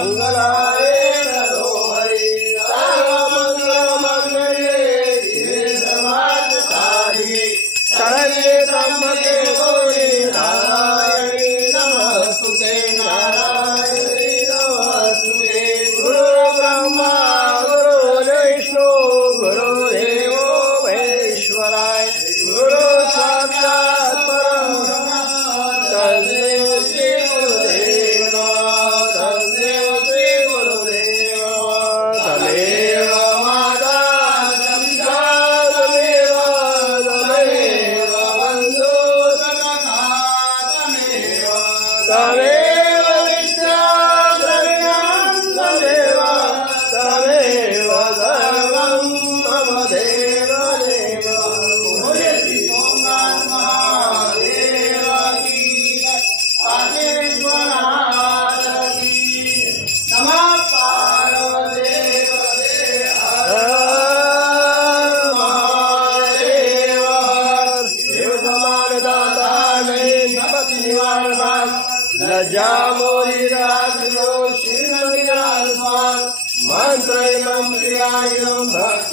मंगलाय नरो हरि सर्वमंगलमंगले शिवे सर्वार्थसाधिके शरण्ये त्र्यंबके गौरी नारायणी नमस्तुते नारायणी नमस्तुते गुरु ब्रह्मा गुरु विष्णु गुरुदेवो महेश्वराय गुरु साक्षात् परब्रह्म तस्मै श्री गुरुदेव तस्मै श्री गुरुदेव तमेव माता पिता तमेव बन्धु सखा तमेव विद्या द्रव्यं तमेव सर्वं मम देव देव बोले श्री सोमनाथ महादेव की पार्वतीश्वरनाथ की नमः पार्वती महादेव शिव समान दाता नहीं विपत्ति निवारण लज्जा मोरी राजो श्री मंत्र मंत्रियाय भक्त